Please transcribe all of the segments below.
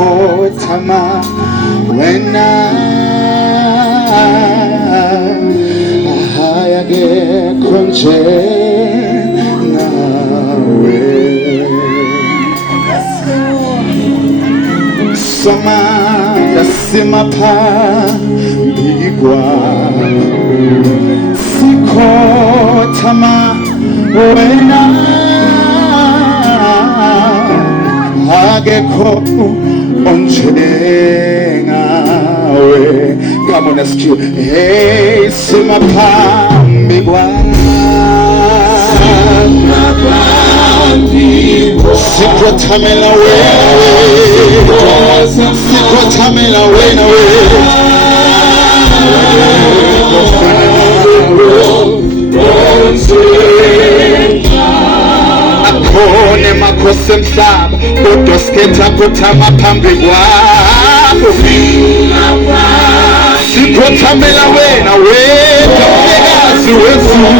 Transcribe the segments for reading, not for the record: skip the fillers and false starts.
sikhotama wena akekho njengawe samanga simaphambi kwakho sikhotama wena akekho onjengawe. Come on, let's do. Hey, simaphambi kwakho sikhothamela wena, sikhothamela wena akhona makhosi emhlaba kodwa sikhetha khothama phambi kwakho sikhothamela wena wedwa mfekazi wezulu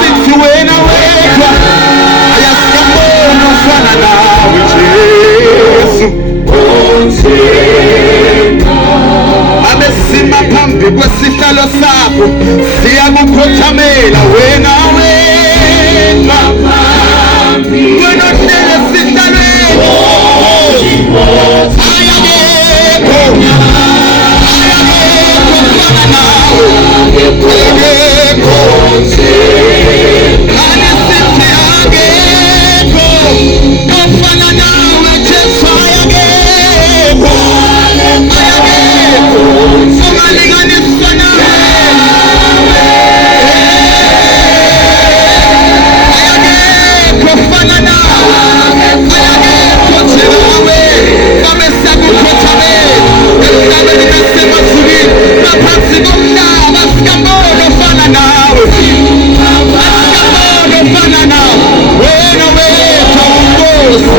sithi wena wedwa ayasikambona ufana nawe Jesu abesima phambi kwesihlalo sakho siyakukhothamela wena wedwa wena ohlele esihlalweni ayakekho ufana nawe ayakekho anesithi akekho ufana nawe Jesu ayakekho ungalinganiswa nawe ayakekho ufana nawe ayakekho njengawe kame siyakukhothamela emhlabeni nasemazulwini ngaphansi komhlaba sikambona ufana nawe sikambona ufana nawe wena wedwa unkosi